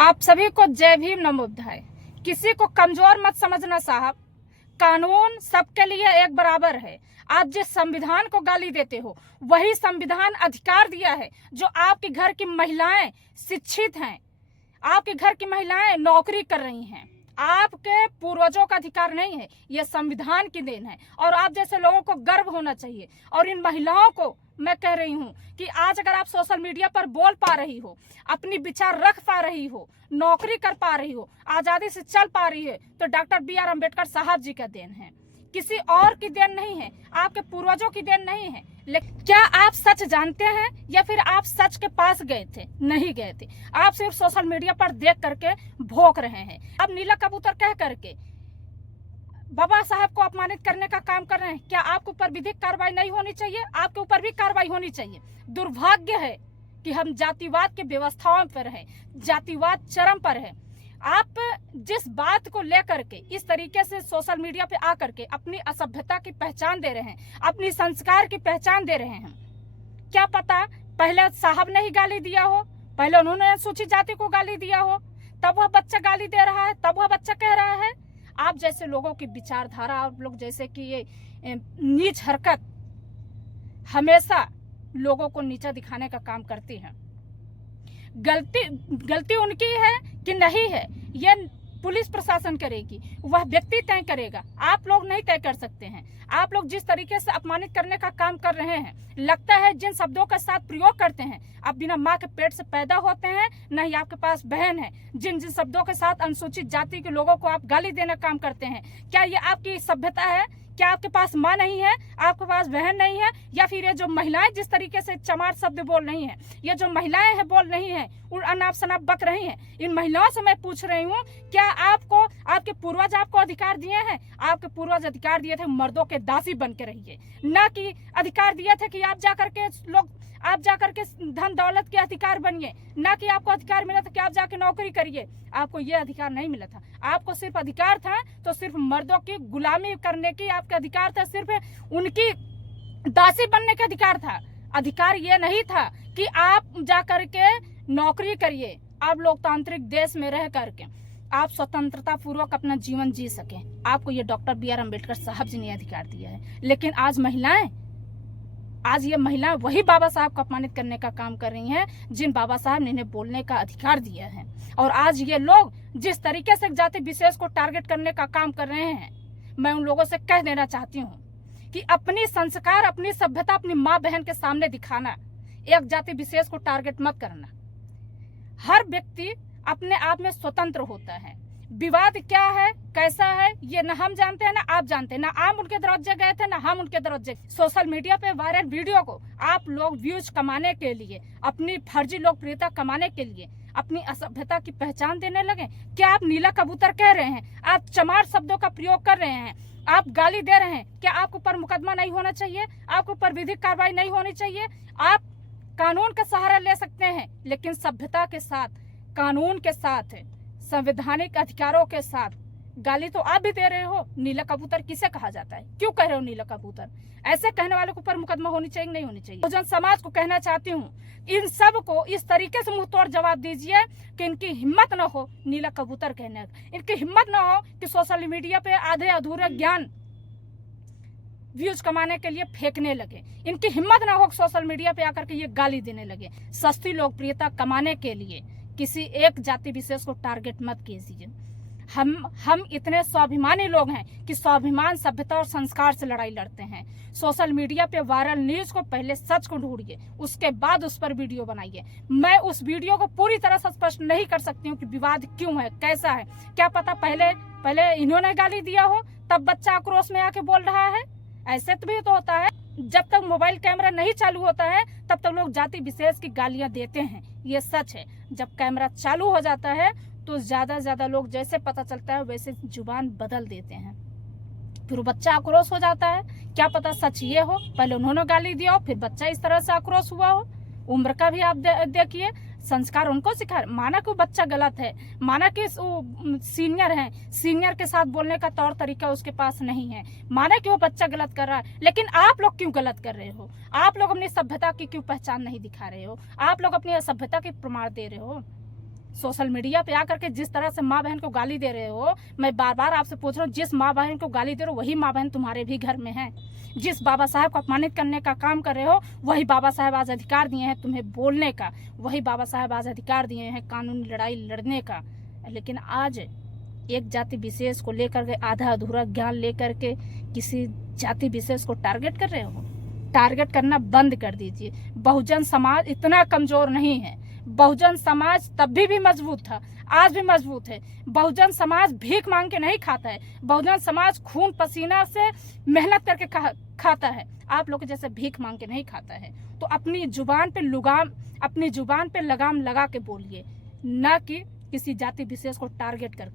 आप सभी को जय भीम नमो बुद्धाय। किसी को कमजोर मत समझना साहब, कानून सबके लिए एक बराबर है। आप जिस संविधान को गाली देते हो वही संविधान अधिकार दिया है जो आपके घर की महिलाएं शिक्षित हैं, आपके घर की महिलाएं नौकरी कर रही हैं। आपके पूर्वजों का अधिकार नहीं है, यह संविधान की देन है और आप जैसे लोगों को गर्व होना चाहिए। और इन महिलाओं को मैं कह रही हूं कि आज अगर आप सोशल मीडिया पर बोल पा रही हो, अपनी विचार रख पा रही हो, नौकरी कर पा रही हो, आजादी से चल पा रही है, तो डॉक्टर बी आर अम्बेडकर साहब जी का देन है, किसी और की देन नहीं है, आपके पूर्वजों की देन नहीं है। लेकिन क्या आप सच जानते हैं या फिर आप सच के पास गए थे? नहीं गए थे, आप सिर्फ सोशल मीडिया पर देख करके भोंक रहे हैं। आप नीला कबूतर कह करके बाबा साहब को अपमानित करने का काम कर रहे हैं। क्या आपके ऊपर विधिक कार्रवाई नहीं होनी चाहिए? आपके ऊपर भी कार्रवाई होनी चाहिए। दुर्भाग्य है कि हम जातिवाद की व्यवस्थाओं पर हैं, जातिवाद चरम पर है। आप जिस बात को लेकर के इस तरीके से सोशल मीडिया पे आकर के अपनी असभ्यता की पहचान दे रहे हैं, अपनी संस्कार की पहचान दे रहे हैं। क्या पता पहले साहब ने ही गाली दिया हो, पहले उन्होंने अनुसूचित जाति को गाली दिया हो, तब वह बच्चा गाली दे रहा है, तब वह बच्चा कह रहा है। आप जैसे लोगों की विचारधारा, आप लोग जैसे कि ये नीच हरकत हमेशा लोगों को नीचा दिखाने का काम करती है। गलती उनकी है कि नहीं है, ये पुलिस प्रशासन करेगी, वह व्यक्ति तय करेगा। आप लोग नहीं तय कर सकते हैं। आप लोग जिस तरीके से अपमानित करने का काम कर रहे हैं, लगता है जिन शब्दों का साथ प्रयोग करते हैं, आप बिना माँ के पेट से पैदा होते हैं, न ही आपके पास बहन है। जिन जिन शब्दों के साथ अनुसूचित जाति के लोगों को आप गाली देना काम करते हैं, क्या ये आपकी सभ्यता है? क्या आपके पास माँ नहीं है, आपके पास बहन नहीं है? या फिर ये जो महिलाएं जिस तरीके से चमार शब्द बोल रही हैं, ये जो महिलाएं हैं बोल रही हैं, अनाप शनाप बक रही हैं, इन महिलाओं से मैं पूछ रही हूँ, क्या आपको आपके पूर्वज आपको अधिकार दिए हैं? आपके पूर्वज अधिकार दिए थे मर्दों के दासी बन के रहिए, ना कि अधिकार दिए थे कि आप जाकर के धन दौलत के अधिकार बनिए, ना कि आपको अधिकार मिला था कि आप जाके नौकरी करिए। आपको ये अधिकार नहीं मिला था। आपको सिर्फ अधिकार था तो सिर्फ मर्दों की गुलामी करने की आपका अधिकार था, सिर्फ उनकी दासी बनने का अधिकार था। अधिकार ये नहीं था कि आप जाकर के नौकरी करिए, आप लोकतांत्रिक देश में रह करके आप स्वतंत्रता पूर्वक अपना जीवन जी सके। आपको ये डॉक्टर बी आर अम्बेडकर साहब जी ने अधिकार दिया है। लेकिन आज ये महिलाएं वही बाबा साहब को अपमानित करने का काम कर रही हैं जिन बाबा साहब ने इन्हें बोलने का अधिकार दिया है। और आज ये लोग जिस तरीके से जाति विशेष को टारगेट करने का काम कर रहे हैं, मैं उन लोगों से कह देना चाहती हूँ कि अपनी संस्कार, अपनी सभ्यता अपनी माँ बहन के सामने दिखाना, एक जाति विशेष को टारगेट मत करना। हर व्यक्ति अपने आप में स्वतंत्र होता है। विवाद क्या है, कैसा है, ये ना हम जानते हैं ना आप जानते हैं। ना आप उनके दरवाजे गए थे ना हम उनके दरवाजे। सोशल मीडिया पे वायरल वीडियो को आप लोग व्यूज कमाने के लिए, अपनी फर्जी लोकप्रियता कमाने के लिए अपनी असभ्यता की पहचान देने लगे। क्या आप नीला कबूतर कह रहे हैं? आप चमार शब्दों का प्रयोग कर रहे हैं, आप गाली दे रहे हैं। क्या आपके ऊपर मुकदमा नहीं होना चाहिए? आपके ऊपर विधिक कार्रवाई नहीं होनी चाहिए? आप कानून का सहारा ले सकते हैं, लेकिन सभ्यता के साथ, कानून के साथ, संवैधानिक अधिकारों के साथ गाली तो आप भी दे रहे हो। नीला कबूतर किसे कहा जाता है? क्यों कह रहे हो नीला कबूतर? ऐसे कहने वालों के ऊपर मुकदमा होनी चाहिए नहीं होनी चाहिए? बहुजन समाज को कहना चाहती हूँ, इन सब को इस तरीके से मुंह तोड़ जवाब दीजिए कि इनकी हिम्मत न हो नीला कबूतर कहने की, इनकी हिम्मत न हो कि सोशल मीडिया पे आधे अधूरे ज्ञान व्यूज कमाने के लिए फेंकने लगे। इनकी हिम्मत ना हो सोशल मीडिया पे आकर के ये गाली देने लगे। सस्ती लोकप्रियता कमाने के लिए किसी एक जाति विशेष को टारगेट मत कीजिए। हम इतने स्वाभिमानी लोग हैं कि स्वाभिमान, सभ्यता और संस्कार से लड़ाई लड़ते हैं। सोशल मीडिया पे वायरल न्यूज को पहले सच को ढूंढिए, उसके बाद उस पर वीडियो बनाइए। मैं उस वीडियो को पूरी तरह से स्पष्ट नहीं कर सकती हूँ कि विवाद क्यों है, कैसा है। क्या पता पहले इन्होंने गाली दिया हो, तब बच्चा आक्रोश में आके बोल रहा है। ऐसे तो भी तो होता है, जब तक मोबाइल कैमरा नहीं चालू होता है तब तक लोग जाति विशेष की गालियां देते हैं, ये सच है। जब कैमरा चालू हो जाता है तो ज्यादा से ज्यादा लोग जैसे पता चलता है वैसे जुबान बदल देते हैं, फिर बच्चा आक्रोश हो जाता है। क्या पता सच ये हो, पहले उन्होंने गाली दिया हो फिर बच्चा इस तरह से आक्रोश हुआ हो। उम्र का भी आप देखिए, संस्कार उनको सिखा। माना कि वो बच्चा गलत है, माना कि सीनियर है, सीनियर के साथ बोलने का तौर तरीका उसके पास नहीं है, माना कि वो बच्चा गलत कर रहा है, लेकिन आप लोग क्यों गलत कर रहे हो? आप लोग अपनी सभ्यता की क्यों पहचान नहीं दिखा रहे हो? आप लोग अपनी असभ्यता के प्रमाण दे रहे हो? सोशल मीडिया पे आकर के जिस तरह से माँ बहन को गाली दे रहे हो, मैं बार बार आपसे पूछ रहा हूँ, जिस माँ बहन को गाली दे रहे हो वही माँ बहन तुम्हारे भी घर में है। जिस बाबा साहब को अपमानित करने का काम कर रहे हो वही बाबा साहब आज अधिकार दिए हैं तुम्हें बोलने का, वही बाबा साहब आज अधिकार दिए हैं कानूनी लड़ाई लड़ने का। लेकिन आज एक जाति विशेष को लेकर के आधा अधूरा ज्ञान लेकर के किसी जाति विशेष को टारगेट कर रहे हो। टारगेट करना बंद कर दीजिए। बहुजन समाज इतना कमजोर नहीं है। बहुजन समाज तब भी मजबूत था, आज भी मजबूत है। बहुजन समाज भीख मांग के नहीं खाता है। बहुजन समाज खून पसीना से मेहनत करके खाता है। आप लोग जैसे भीख मांग के नहीं खाता है। तो अपनी जुबान पे लगाम लगा के बोलिए, ना कि किसी जाति विशेष को टारगेट कर।